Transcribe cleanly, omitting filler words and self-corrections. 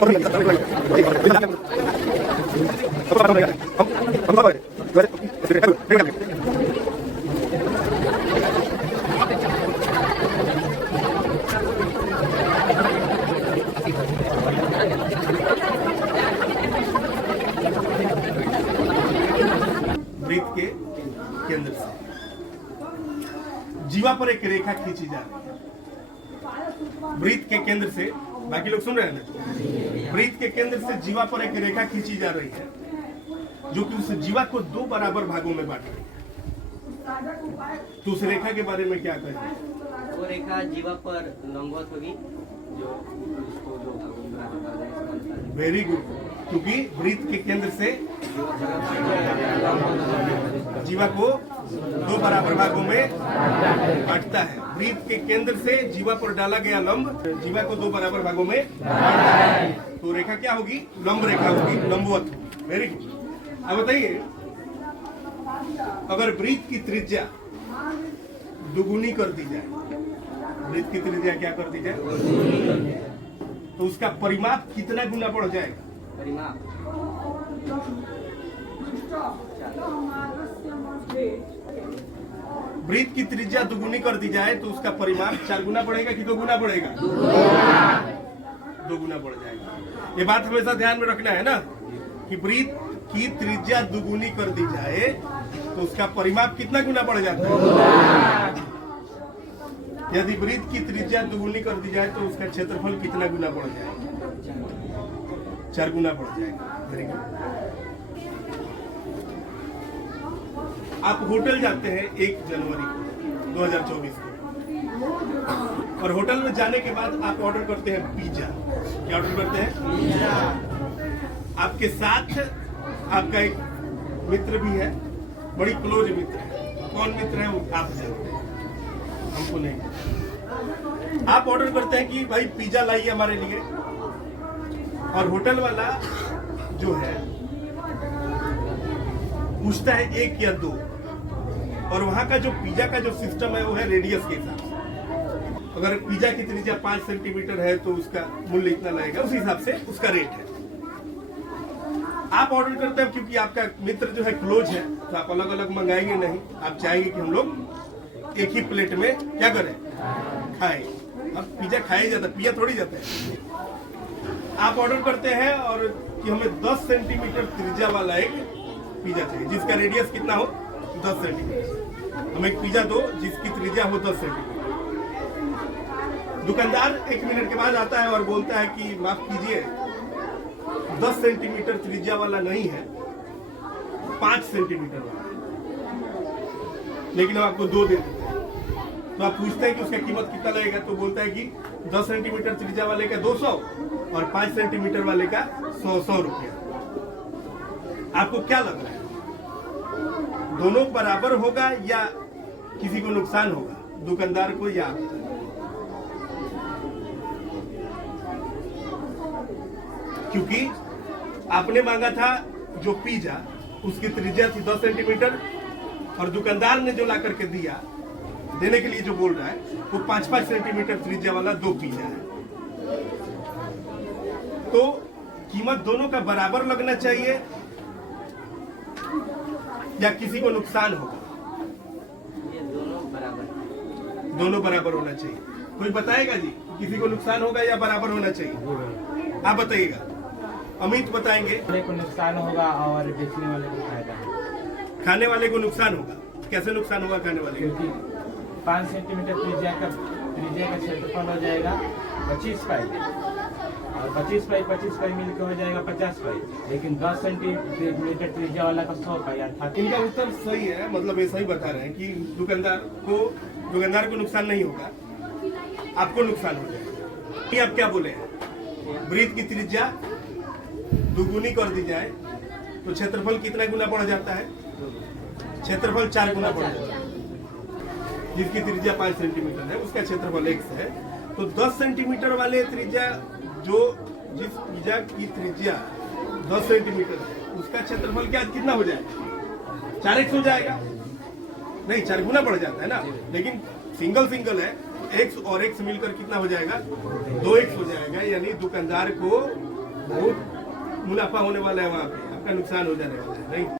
वृत्त के केंद्र से जीवा पर एक रेखा खींची जा रही है। वृत्त के केंद्र से, बाकी लोग सुन रहे हैं ना, वृत्त के केंद्र से जीवा पर एक रेखा खींची जा रही है जो कि उस जीवा को दो बराबर भागों में बांट रही है। तो उस रेखा के बारे में क्या कहें? वो रेखा जीवा पर लंबवत होगी जो उसको दो भागों में बांटा जाएगा। वेरी गुड, क्योंकि वृत्त के केंद्र से जीवा को दो बराबर भागों में बांटता है। वृत्त के केंद्र से जीवा पर डाला गया लंब जीवा को दो बराबर भागों में बांटता है। तो रेखा क्या होगी? लंब रेखा होगी, लंबवत होगी। Very good. अब बताइए, अगर वृत्त की त्रिज्या दुगुनी कर दी जाए, वृत्त की त्रिज्या क्या कर दी जाए, तो उसका परिमाप कितना गुना बढ़ जाएगा? परिमाप वृत्त की त्रिज्या दुगुनी कर दी जाए तो उसका परिमाप 4 गुना बढ़ेगा कि 2 गुना बढ़ेगा? 2 गुना बढ़ जाएगा। ये बात हमेशा ध्यान में रखना है ना कि वृत्त की त्रिज्या दुगुनी कर दी जाए तो उसका परिमाप कितना गुना बढ़ जाता है? यदि वृत्त की त्रिज्या दुगुनी कर दी जाए तो उसका क्षेत्रफल कितना गुना बढ़ जाएगा? 4 गुना बढ़ जाएगा। Very good. आप होटल जाते हैं 1 जनवरी 2024 को, और होटल में जाने के बाद आप ऑर्डर करते हैं पिज्जा। क्या ऑर्डर करते हैं? पिज्जा। आपके साथ आपका एक मित्र भी है, बड़ी क्लोज मित्र है। कौन मित्र है वो आप जानते हैं, हमको नहीं। आप ऑर्डर करते हैं कि भाई पिज्जा लाइए हमारे लिए, और होटल वाला जो है पूछता है 1 या 2, और वहां का जो पिज्जा का जो सिस्टम है वो है रेडियस के हिसाब से। अगर पिज्जा की त्रिज्या 5 सेंटीमीटर है तो उसका मूल्य इतना लगेगा, उस हिसाब से उसका रेट है। आप ऑर्डर करते हैं क्योंकि आपका मित्र जो है क्लोज है, तो आप अलग अलग मंगाएंगे नहीं, आप चाहेंगे कि हम लोग एक ही प्लेट में क्या करें, खाएं। अब पिज्जा खाया जाता है, पिज्जा थोड़ी जाता है। आप ऑर्डर करते हैं और कि हमें 10 सेंटीमीटर त्रिज्या वाला एक पिज्जा चाहिए जिसका रेडियस कितना हो, 10 सेंटीमीटर। हमें एक पिज्जा दो जिसकी त्रिज्या हो 10 सेंटीमीटर। दुकानदार 1 मिनट के बाद आता है और बोलता है कि माफ कीजिए, 10 सेंटीमीटर त्रिज्या वाला नहीं है, 5 सेंटीमीटर वाला, लेकिन हम आपको 2 दे देते हैं। तो आप पूछते हैं कि उसका कीमत कितना लगेगा, तो बोलता है कि 10 सेंटीमीटर त्रिज्या वाले का 200 और 5 सेंटीमीटर वाले का 100 रुपया। आपको क्या लग रहा है, दोनों बराबर होगा या किसी को नुकसान होगा, दुकानदार को या आपको? क्योंकि आपने मांगा था जो पिज्जा, उसकी त्रिज्या थी 10 सेंटीमीटर, और दुकानदार ने जो ला करके दिया, देने के लिए जो बोल रहा है, वो 5-5 सेंटीमीटर त्रिज्या वाला 2 पिज्जा है। तो कीमत दोनों का बराबर लगना चाहिए या किसी को नुकसान होगा? ये दोनों बराबर, दोनों बराबर होना चाहिए। कोई बताएगा जी किसी को नुकसान होगा या बराबर होना चाहिए? आप बताइएगा। अमित बताएंगे। खाने को नुकसान होगा और बेचने वाले को फायदा है। खाने वाले को नुकसान होगा। कैसे नुकसान होगा खाने वाले को? क्योंकि 5 सेंटीमीटर त्रिज्या का क्षेत्रफल हो जाएगा 25 पाई, और 25 पाई मिलकर हो जाएगा 50 पाई, लेकिन 10 सेंटीमीटर त्रिज्या वाला का 100 पाई अर्थात। इनका उत्तर सही है, मतलब ऐसा ही बता रहे हैं कि दुकानदार को नुकसान नहीं होगा, आपको नुकसान हो जाएगा। ये आप क्या बोले हैं? वृत्त की त्रिज्या दुगुनी कर दी जाए तो क्षेत्रफल कितना गुना बढ़ जाता है? क्षेत्रफल 4 गुना बढ़ जाता है। जिसकी त्रिज्या 5 सेंटीमीटर है उसका क्षेत्रफल x है, तो 10 सेंटीमीटर वाले त्रिज्या जिस पिज्जा की त्रिज्या 10 सेंटीमीटर है उसका क्षेत्रफल क्या कितना हो जाएगा? 4x हो जाएगा। नहीं, 4 गुना बढ़ जाता है ना, लेकिन सिंगल है, x और x मिलकर कितना हो जाएगा? 2x हो जाएगा। यानी दुकानदार को बहुत मुनाफा होने वाला है वहाँ पे, आपका नुकसान हो जाने वाला है नहीं।